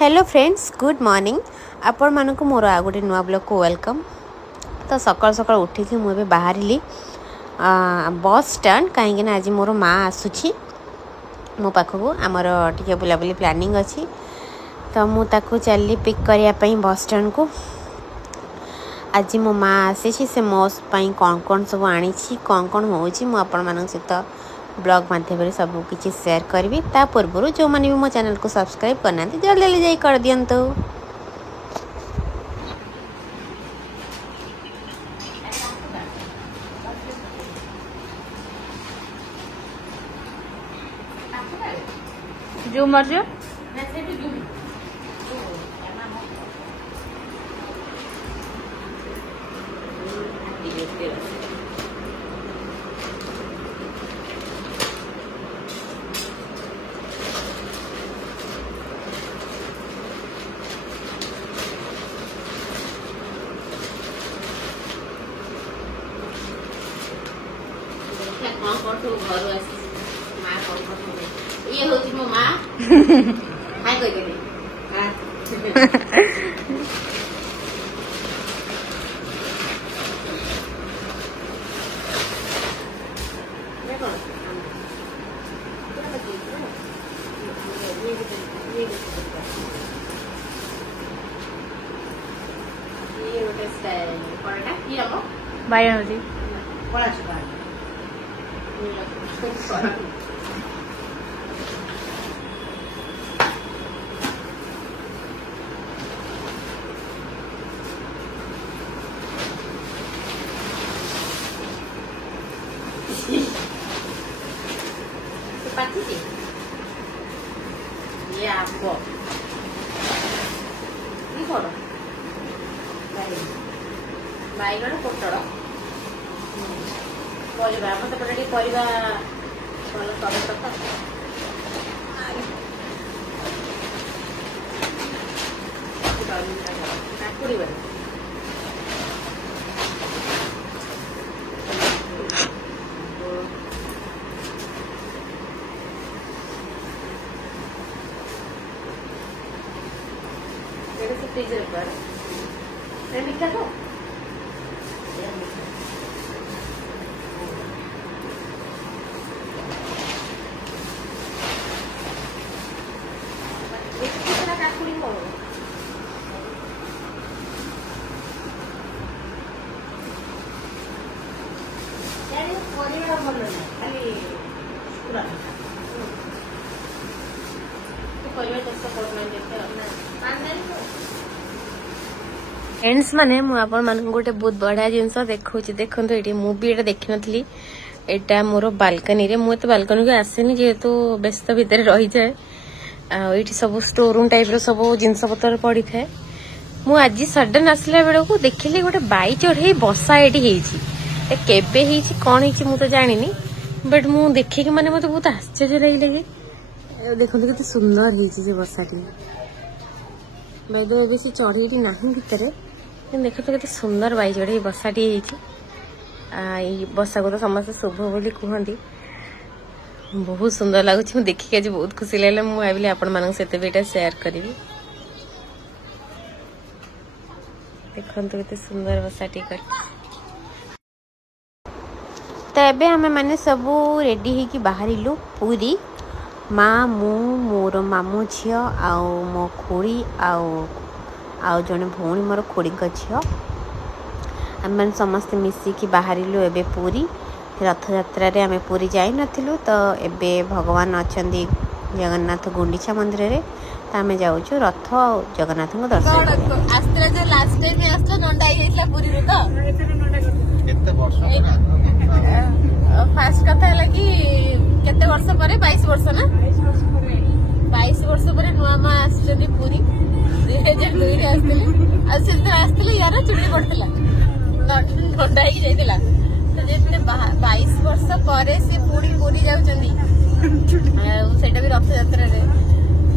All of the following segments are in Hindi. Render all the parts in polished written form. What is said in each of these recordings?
हेलो फ्रेंड्स गुड मॉर्निंग आपण मानक मोर आ गोटे नुआ ब्लॉग को वेलकम। तो सकाल सकाल उठिकी मुझे बाहरी बस स्टैंड कहीं आज मोर माँ आसूची मो पाखक आमर टे बुलाबुली प्लानिंग अच्छी तो मुझे चली पिक करने बस स्टैंड को। आज मो माँ आसी से मो कौन कौन सब आनी कौन कौन हो सहित ब्लॉग माध्यम सब किसी शेयर करी। ता पूर्व जो मैंने भी मो चैनल को सब्सक्राइब करना जल्दी जल्दी जाई कर दियंतु। जो मर्जी ये होती मो माँ हाय कोई के बायण होती ये आपको बैगण पोटल परिवा मत पटे परिवा भल सब काकुड़ी फ्रीजर पर मीठा तो फ्रेंड्स माने मु आपण मान गोटे बहुत बढ़िया जिनस देखो देखो ये मुवी एटा देखी नी एटा मोर बालकनी रे मु तो बालकनी को आसेनी जेहेतु व्यस्त भितर रही जाए ये सब स्टोर रूम टाइप रो सब जिनस पतर पड़ी थाए। मु आज सडन आसला बेल को देखिली गोटे बाई चढ़े बसा ये केबे कौन हो तो जानी बट मु देखिकी माने मत बहुत आश्चर्य लगे देखो केते सुंदर है बसाटी बैद ए चढ़ी ना भितर देख तो केते सुंदर बाई चढ़े बसाटी बसा को तो समस्त शुभ बोली कहती बहुत सुंदर लगुच देखिए आज बहुत खुशी लगे मुझे भाविली आपण मान सहित भी शेयर करी देखो केते सुंदर बसाटी कर। तो एबे हमें माने सबू रेडी होगी बाहरिलु पूरी माँ मु मोर मामू झी आउ मो खोड़ी आउ जड़े भौणी मोर खोड़ी झी आम समस्ते मिसिकी बाहरिलु एबे पूरी रथ यात्रा रे आमे पूरी जाई नथिलु तो एबे भगवान अछंदी जगन्नाथ गुंडीचा मंदिर रे तो आमे जाउछु रथ और जगन्नाथ को दर्शन आस्ते जे लास्ट टाइम आस्ते नंदा आइला पूरी रे तो केते वर्ष फास्ट कथा लगी केते वर्ष परे 22 वर्ष ना 22 वर्ष परे नुआ मा आस्ते पूरी 2002 रे आस्ते आ से आस्ते यार चुड़ी पड़तला नंदा ही जाइतला तो जेते 22 वर्ष परे से पूरी पूरी जाउचंदी सेटा भी रथ यात्रा रे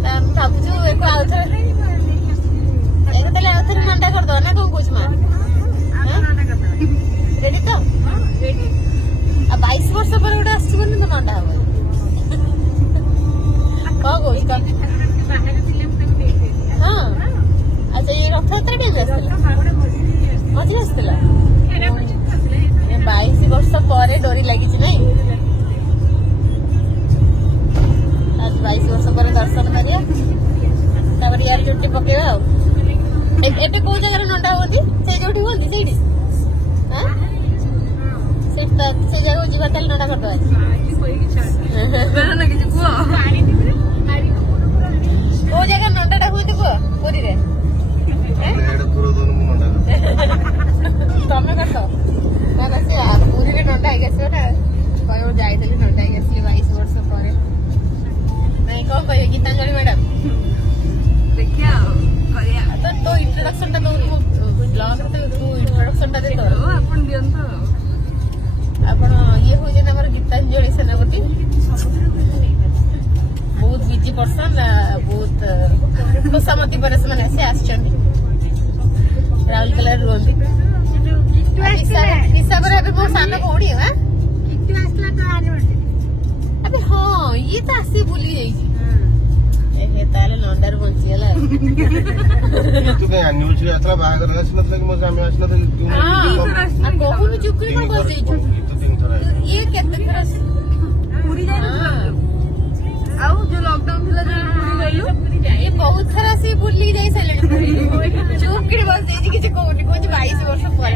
हम भाबुछु एको आउथर एको तले आउथर नंदा कर दो ना को कुछ मा रेडी तो रेडी आ 22 वर्ष पर गोटे आसुन तो नंदा हम कौन कौन ଏବେ କୋଉ ଜାଗାରେ ନଣ୍ଡା ହୁଅନ୍ତି ସେ ଯୋଉଠି ହୁଅନ୍ତି ସେଇଠି ସେ ଜାଗାକୁ ଯିବା ତାହେଲେ ନଣ୍ଡା କରିଦବା କୋଉ ଜାଗା ନଣ୍ଡାଟା ହୁଅନ୍ତି କୁହ ପୁରୀରେ ତମେ କର ସେ ପୁରୀରେ ନଣ୍ଡା ହେଇକି ଆସିବ ନା କହିବ ଯାଇଥିଲି ନଣ୍ଡା ହେଇକି ଆସିଲି 22 ବର୍ଷ ପରେ ନାଇଁ କଣ କହିବେ ଗୀତାଞ୍ଜଳି ମ୍ୟାଡାମ ଦେଖିଆ तो इंट्रोडक्शन टा दो ब्लॉग रे तो इंट्रोडक्शन टा दे तो आपण दियन तो आपण ये हो जे हमर गीतांजलि सेनापति बहुत बिजी पर्सन बहुत खुशामती परस माने से आछन राहुल कलर रोंदी हिसाब रे अबे बहुत सानो कोडी है कितु आसला तो आने अबे हां ये तो आसी भूली जाई ए ताले नंदर बंचिला तू के न्यूज रे आतला बागर आसनत कि मोसे हमें आसनत तू आ कोहुन चुकरी न बस जाई ये केते तरह पूरी जाई आउ जो लॉकडाउन थिला जो पूरी गइलु ये बहुत सारा से भूली जाई सले चुकरी बस जाई कि कोनी कोच 22 वर्ष पर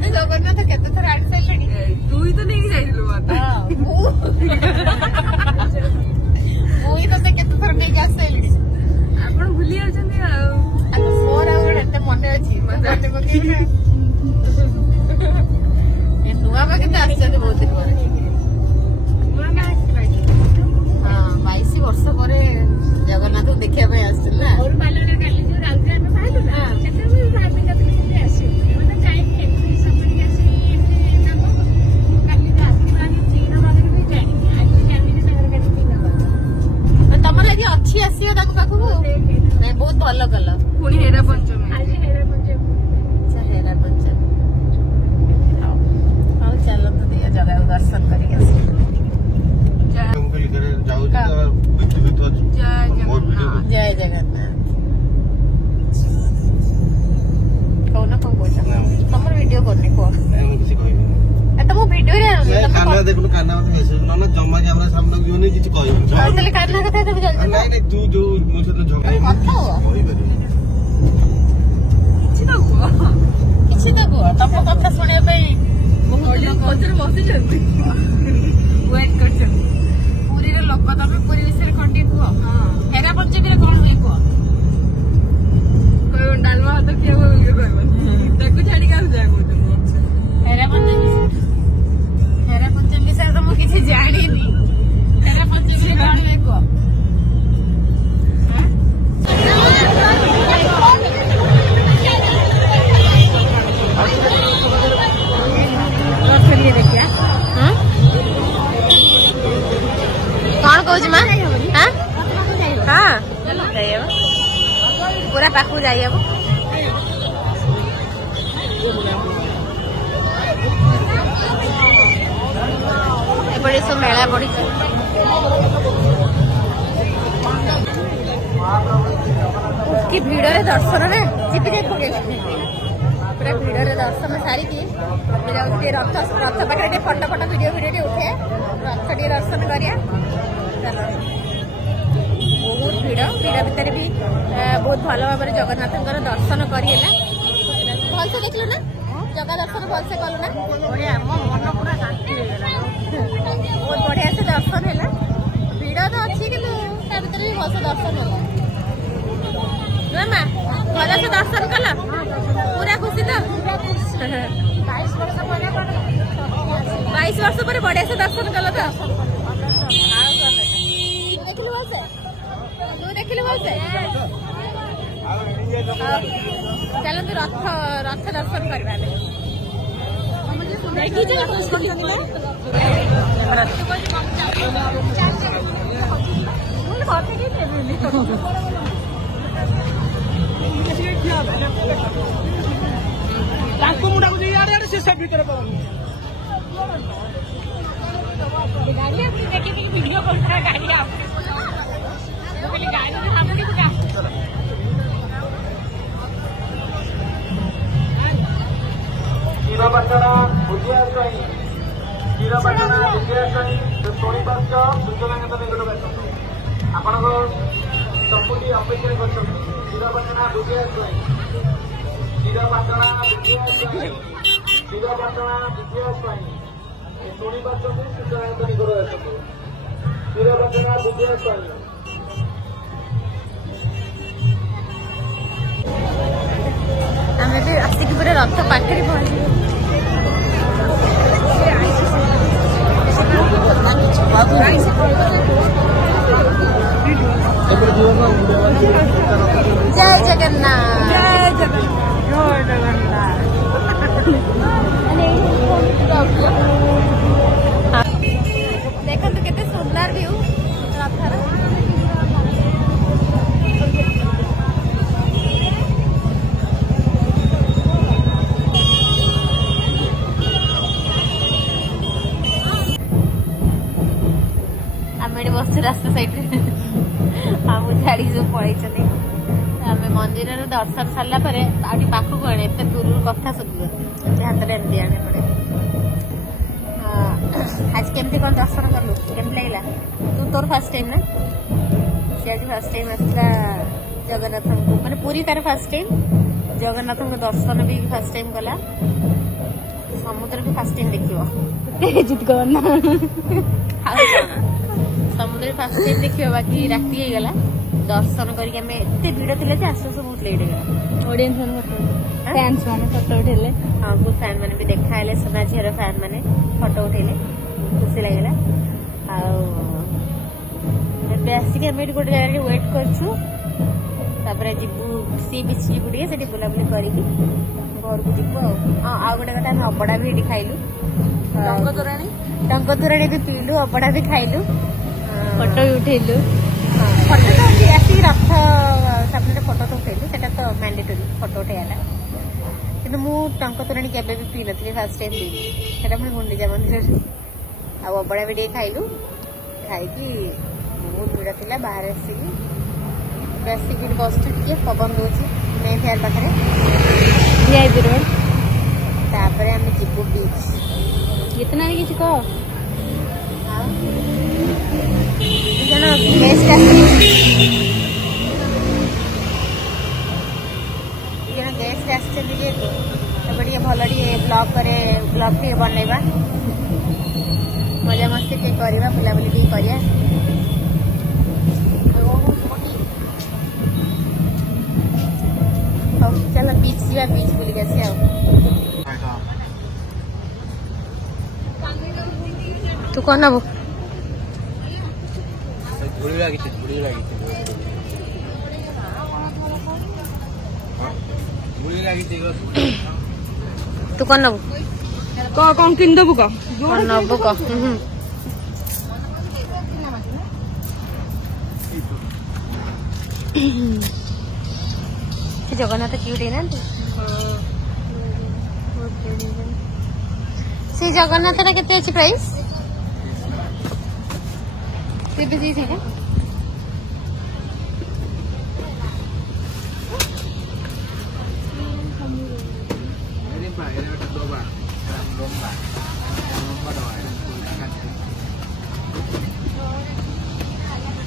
ने जगन्नाथ केते तरह आड सलेनी तू ही तो नहीं जाइलु माता हां ओई तो केते तरह नहीं जा सलेनी आपण भूली आछन मोर आते मने अच्छी मजाते पके ए नुआ बाके तो आछन बहुत दिन पर हां 22 वर्ष पर जगन्नाथ देखिया पे आछन ना और बालने काली जो राउरकेला में पाइलु ना सेते भी भाबी कते आसी मने काई एंट्री समझ के आसी ना काली तो आसी चीन माने भी जानी आज फैमिली संग के चीन तमर आज अच्छी आसीयो ताको पाखु मैं बहुत भलो कल पुणी हेरा पंचमी आज हेरा पंचमी अच्छा हेरा पंचमी आओ चलो तो दिया जगह दर्शन करके आसी हमको इधर जाऊ तो बित जय जगन्नाथ कौन बोल तमर वीडियो करनी को किसी कहबी तो मो वीडियो रे काना देखनु काना मत मेसेज न जम्मा जे हमरा सामने जो नहीं किछ कहबी ताले काना कथा तो जल्दी नहीं नहीं तू जो मुझे तो झगड़ा कथा हो किछि तो को तप कथा सुने पे बहुत लोग कोचर बसी जंती वेट करछन पूरी रे लोक तमे पूरी विषय खंडी को हां हेरा पंचमी रे कोन होई को कोई डालवा तो के वीडियो करबन ताको छाडी का जाय को हेरा पंचमी से तो मु किछि जानी नी हेरा पंचमी रे कोन होई को कौन कौच मां हां हां पूरा पाखु जाइए बड़े सब मेला पड़ी की भीड़ रे दर्शन रे चिपी जाए पूरा भीड़ रे दर्शन सारी की रथ रथ पाखे फटो फटो वीडियो उठे रथ टे दर्शन करिया बहुत भीड़ भीड़ भितर भी बहुत भल भाव जगन्नाथ दर्शन करेगा भलसे देख ना जगह दर्शन भलसे कलु ना मन पूरा शांति बहुत बढ़िया से दर्शन है भीड़ तो अच्छी कि भीतर भी भलसे दर्शन है भल से दर्शन कल पूरा खुशी तो 22 वर्ष पर बढ़िया से दर्शन कल तो देखिलु भलसे चलते रथ रथ दर्शन करवा वीडियो कॉल गाड़ी କ୍ଷୀରବାଟଣା ବୁଝିବା ପାଇଁ କ୍ଷୀରବାଟଣା ବୁଝିବା ପାଇଁ ଶୁଣିପାରୁଛ ସୂଚନା କେନ୍ଦ୍ର ନିକଟକୁ ଆସନ୍ତୁ ଆପଣଙ୍କ ସବୁଠି ଅପେକ୍ଷା କରିଛନ୍ତି କ୍ଷୀରବାଟଣା ବୁଝିବା ପାଇଁ କ୍ଷୀରପାଟଣା ବିଜୟ ସ୍ୱାଇଁ କ୍ଷୀରପାଟଣା ବିଜୟ ସ୍ୱାଇଁ ଶୁଣିପାରୁଛନ୍ତି ସୂଚନାଗତ ନିକଟରେ ଅଛନ୍ତି କ୍ଷୀରପାଟଣା ବିଜୟ ସ୍ୱାଇଁ ଆମେ ବି ଆସିକି ପୁରା ରଥ ପାଖରେ ପହଞ୍ଚିଲୁ। ଜୟ ଜଗନ୍ନାଥ ଜୟ ଜଗନ୍ନାଥ। ଦେଖନ୍ତୁ କେତେ ସୁନ୍ଦର ଭିଉ ରଥର। ଆମେ ଏଠି ବସୁ ରାସ୍ତା ସାଇଡରେ ଆମ ଛାଡି ସବୁ ପଳେଇଛନ୍ତି। ଆମେ ମନ୍ଦିରର ଦର୍ଶନ ସାରିଲା ପରେ ଆଉ ଟିକେ ପାଖକୁ ଆଣେ ଏତେ ଦୂରରୁ କଥା ଶୁଭିବ ହାତରେ ଏମିତି ଆଣେ ପଡେ। ଆଜି କେମିତି କଣ ଦର୍ଶନ କଲୁ କେମିତି ଲାଗିଲା? ତୁ ତୋର ଫାର୍ଷ୍ଟ ଟାଇମ୍ ନା? ସେ ଆଜି ଫାର୍ଷ୍ଟ ଟାଇମ୍ ଆସିଥିଲା ଜଗନ୍ନାଥଙ୍କୁ ମାନେ ପୁରୀ ତାର ଫାର୍ଷ୍ଟ ଟାଇମ୍ ଜଗନ୍ନାଥଙ୍କ ଦର୍ଶନ ବି ଫାର୍ଷ୍ଟ ଟାଇମ୍ କଲା। ସମୁଦ୍ର ବି ଫାର୍ଷ୍ଟ ଟାଇମ୍ ଦେଖିବ ସମୁଦ୍ର ଫାର୍ଷ୍ଟ ଟାଇମ୍ ଦେଖିବ। ବାକି ରାତି ହେଇଗଲା ଦର୍ଶନ କରିକି ଆମେ ଏତେ ଭିଡ ଥିଲା ଯେ ଆସୁ ଆସୁ ବହୁତ ଲେଟ୍ ହେଇଗଲା। ଅଡିଏନ୍ସ ମାନେ ଫଟୋ ଉଠେଇଲେ। ହଁ ବହୁତ ଫ୍ୟାନ୍ ମାନେ ବି ଦେଖା ହେଲେ ସୁନା ଝିଅର ଫ୍ୟାନ୍ ମାନେ ଫଟୋ ଉଠେଇଲେ ଖୁସି ଲାଗିଲା। ଆଉ ଏବେ ଆସିକି ଆମେ ଏଠି ଗୋଟେ ଜାଗାରେ ୱେଟ୍ କରୁଛୁ। ତାପରେ ଯିବୁ ସି ବିଚ୍ ଯିବୁ ଟିକେ ସେଠି ବୁଲାବୁଲି କରିକି ଘରକୁ ଯିବୁ। ଆଉ ଆଉ ଗୋଟେ କଥା ଆମେ ଅବଢା ବି ଏଠି ଖାଇଲୁ। ଟଙ୍କ ତୋରାଣୀ ବି ପିଇଲୁ ଅବଢା ବି ଖାଇଲୁ ଫଟୋ ବି ଉଠେଇଲୁ। ଫଟୋ ତ ଆସିକି ରଥ ସାମ୍ନାରେ ଫଟୋ ତ ଉଠେଇଲୁ ସେଟା ତ ମ୍ୟାଣ୍ଡେଟୋରୀ ଫଟୋ ଉଠେଇଲା। କିନ୍ତୁ ମୁଁ ଟଙ୍କ ତୋରାଣୀ କେବେ ବି ପିଇ ନଥିଲି ଫାର୍ଷ୍ଟ ଟାଇମ୍ ପିଇଲି ସେଟା ପୁଣି ଗୁଣ୍ଡିଚା ମନ୍ଦିରରେ। ଆଉ ଅବଢା ବି ଟିକେ ଖାଇଲୁ ଖାଇକି ବହୁତ ଭିଡ଼ ଥିଲା ବାହାରେ ଆସିକି ବସିଛୁ ଟିକେ ପବନ ଦଉଛି ମେ ଫେୟାର ପାଖରେ VIP ରୋଡ। ତାପରେ ଆମେ ଯିବୁ ବିଚ୍। କେତେ ନାଇଁ କିଛି କହ। ଜଣ ଗେଷ୍ଟ ଆସିଛନ୍ତି ଯେହେତୁ ଏବେ ଟିକେ ଭଲ ଟିକେ ବ୍ଲଗ୍ ଟିକେ ବନେଇବା ମଜାମସ୍ତି ଟିକେ କରିବା ବୁଲାବୁଲି ଟିକେ କରିବା। ହଉ ଚାଲ ବିଚ୍ ଯିବା ବିଚ୍ ବୁଲିକି ଆସିବା। ତୁ କଣ ନବୁ? ତୁ କଣ ନବୁ? କଣ କିଣିଦବୁ କହ କଣ ନବୁ କହ? ଜଗନ୍ନାଥ କିଉଟ ହେଇନାହାନ୍ତି? ସେ ଜଗନ୍ନାଥର କେତେ ଅଛି ପ୍ରାଇସ୍? ସେଇଟା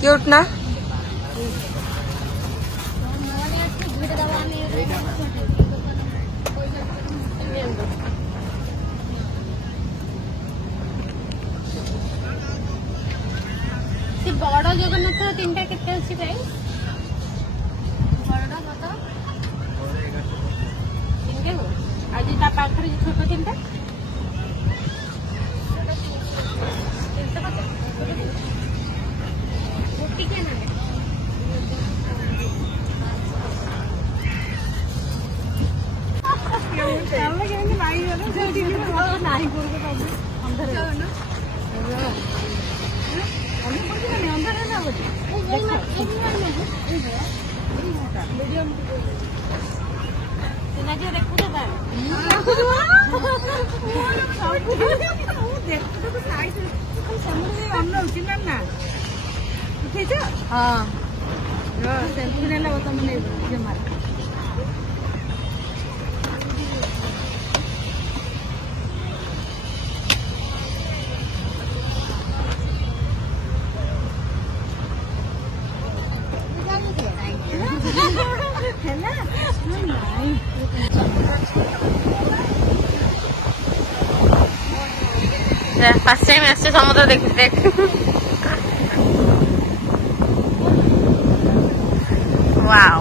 क्यूट ना? बड़ जगन्नाथ तीन टा केते अछि प्राइस? बड़डा बता इनके हो आज ता पाखर छोटो तीन टा गोटी के ना हम के नहीं वाला जोटी नहीं गुरु को अंदर ना फास्ट टाइम आसছে সমুদ্র দেখতে দেখ ওয়াও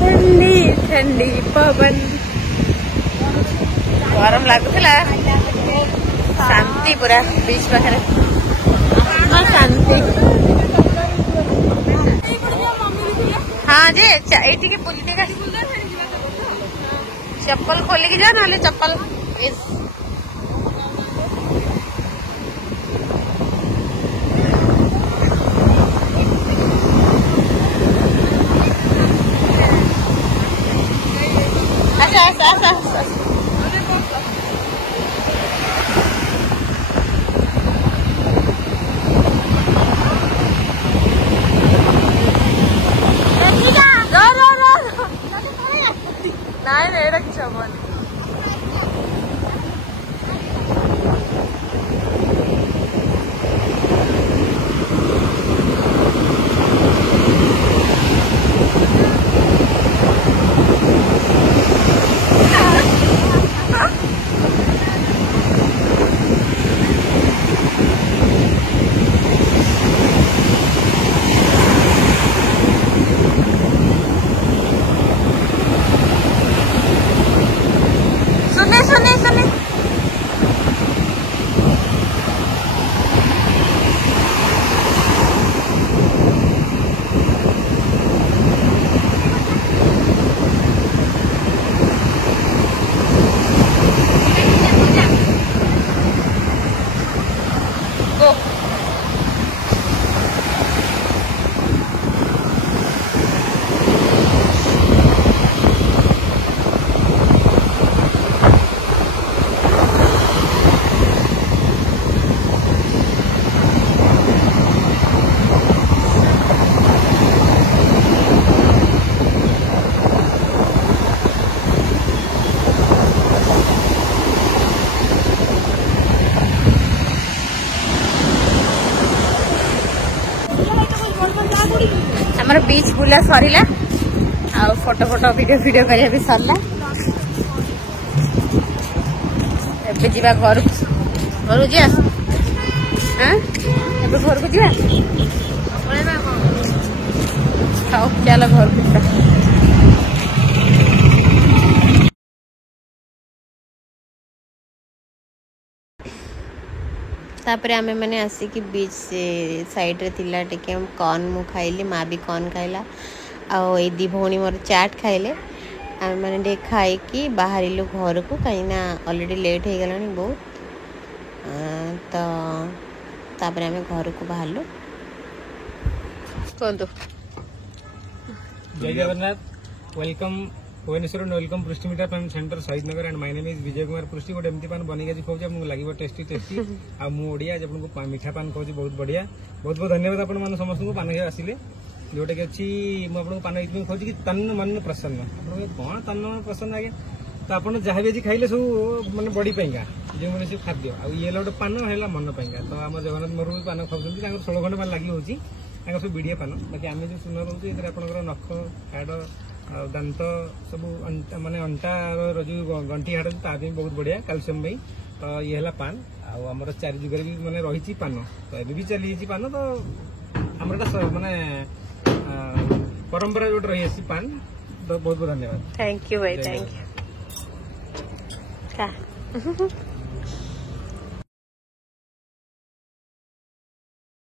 ठंडी ठंडी पवन गरम लगुला शांति पूरा बीच पाखे शांति हाँ जे ये बुलते चप्पल खोलिकी जा ना चप्पल नहीं रक्षा आमर बीच बुला सरला आ फोटो फोटो वीडियो वीडियो करिया भी सरला एबे जीवा घर जा हां एबे घर को जीवा खाओ चलो घर को तापरे आमे मैंने आसिक बीच साइड रे थिला टिके कॉर्न मु खाइली माँ भी कॉर्न खाइला आई दी भौणी मोर चाट खाइले आम मैंने खाई कि बाहर घर को कहीं ऑलरेडी लेट हो गला बहुत तो तापरे आमे घर को बाहरलु कहतु जय जगन्नाथ वेलकम भुवनेश्वर वेलकम पृष्टि मीटर पान सेंटर शहीद नगर and my name is Vijay Kumar पृष्टि गोटे एमती पान बनिक खोज आपको लगे टेस्टी टेस्टी आ ओडिया आपको मीठा पान खोज बहुत बढ़िया बहुत बहुत धन्यवाद आप समस्त को पान खाई आसिले जोटा कि अच्छी मुझे पान ये खोज कि तन मन प्रसन्न कौन तन मन प्रसन्न आगे तो आप जहाँ भी आज खाइले सब मैंने बड़ी पाइंका जो मैंने सब खाद्य आ ये गोटे पान है मन पाइंका तो आम जगन्नाथ मोर भी पान खाऊँ 16 खंड पान लगी होची सब विड़िया पान बाकी आम जो सुन रोचे आप नख हाड़ दांत सब माने अंटा जो गंठी हाड़ ताकि बहुत बढ़िया कैल्शियम भाई तो ये है पान आमर चार जुगर भी मैंने रही पान तो ये भी चली पान तो आम माने परंपरा जो रही है पान तो बहुत बहुत धन्यवाद थैंक यू भाई थैंक यू